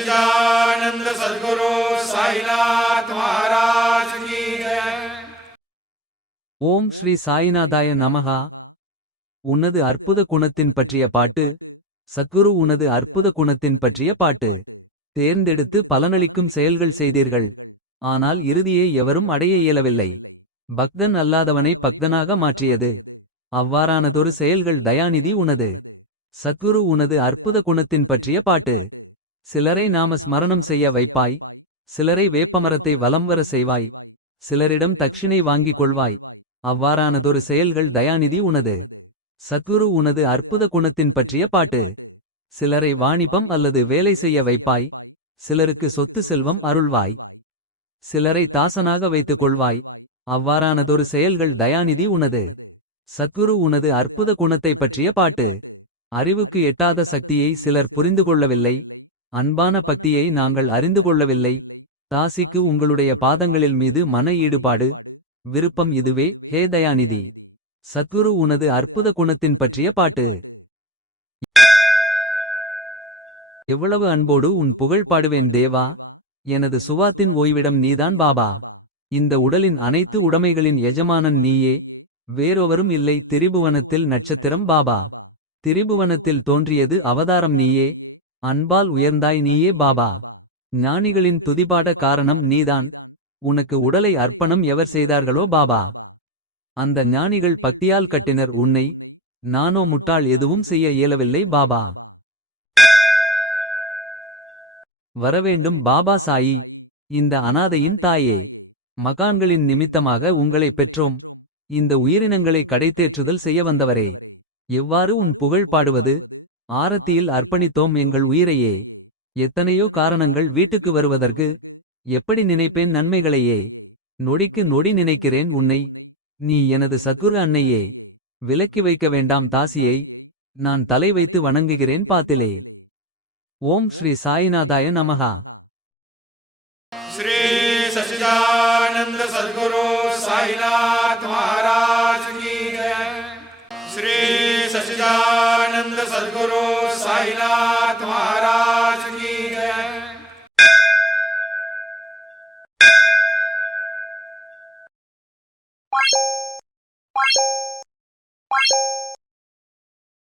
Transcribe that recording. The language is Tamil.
सच्चिदानंद सद्गुरु साईनाथ महाराज की जय। ஓம் ஸ்ரீ சாயிநாதாய நமஹா. உனது அற்புத குணத்தின் பற்றிய பாட்டு. சத்குரு உனது அற்புத குணத்தின் பற்றிய பாட்டு. தேர்ந்தெடுத்து பலனளிக்கும் செயல்கள் செய்தீர்கள். ஆனால் இறுதியை எவரும் அடைய இயலவில்லை. பக்தன் அல்லாதவனை பக்தனாக மாற்றியது. அவ்வாறானதொரு செயல்கள் தயாநிதி உனது. சத்குரு உனது அற்புத குணத்தின் பற்றிய பாட்டு. சிலரை நாம ஸ்மரணம் செய்ய வைப்பாய். சிலரை வேப்பமரத்தை வலம் வர செய்வாய். சிலரிடம் தட்சிணை வாங்கிக் கொள்வாய். அவ்வாறானதொரு செயல்கள் தயாநிதி உனது. சத்குரு உனது அற்புத குணத்தின் பற்றிய பாட்டு. சிலரை வாணிபம் அல்லது வேலை செய்ய வைப்பாய். சிலருக்கு சொத்து செல்வம் அருள்வாய். சிலரை தாசனாக வைத்துக் கொள்வாய். அவ்வாறானதொரு செயல்கள் தயாநிதி உனது. சத்குரு உனது அற்புத குணத்தை பற்றிய பாட்டு. அறிவுக்கு எட்டாத சக்தியை சிலர் புரிந்து கொள்ளவில்லை. அன்பான பக்தியை நாங்கள் அறிந்து கொள்ளவில்லை. தாசிக்கு உங்களுடைய பாதங்களில் மீது மன ஈடுபாடு. விருப்பம் இதுவே ஹே தயாநிதி. சத்குரு உனது அற்புத குணத்தின் பற்றிய பாட்டு. எவ்வளவு அன்போடு உன் புகழ் பாடுவேன் தேவா. எனது சுவாத்தின் ஓய்விடம் நீதான் பாபா. இந்த உடலின் அனைத்து உடைமைகளின் எஜமானன் நீயே. வேறொவரும் இல்லை திரிபுவனத்தில் நட்சத்திரம் பாபா. திரிபுவனத்தில் தோன்றியது அவதாரம் நீயே. அன்பால் உயர்ந்தாய் நீயே பாபா. ஞானிகளின் துதிபாட காரணம் நீதான். உனக்கு உடலை அர்ப்பணம் எவர் செய்தார்களோ பாபா. அந்த ஞானிகள் பக்தியால் கட்டினர் உன்னை. நானோ முட்டாள் எதுவும் செய்ய இயலவில்லை பாபா. வரவேண்டும் பாபா சாயி. இந்த அனாதையின் தாயே. மகான்களின் நிமித்தமாக உங்களை பெற்றோம். இந்த உயிரினங்களை கடைத்தேற்றுதல் செய்ய வந்தவரே. எவ்வாறு உன் புகழ் பாடுவது. ஆரத்தியில் அர்ப்பணித்தோம் எங்கள் உயிரையே. எத்தனையோ காரணங்கள் வீட்டுக்கு வருவதற்கு. எப்படி நினைப்பேன் நன்மைகளையே. நொடிக்கு நொடி நினைக்கிறேன் உன்னை. நீ எனது சத்குரு அன்னையே. விலக்கி வைக்க வேண்டாம் தாசியை. நான் தலை வைத்து வணங்குகிறேன் பாத்திலே. ஓம் ஸ்ரீ சாயிநாதாய நமஹா. श्री सच्चिदानंद सद्गुरु साईनाथ महाराज की जय। श्री सच्चिदानंद सद्गुरु साईनाथ महाराज।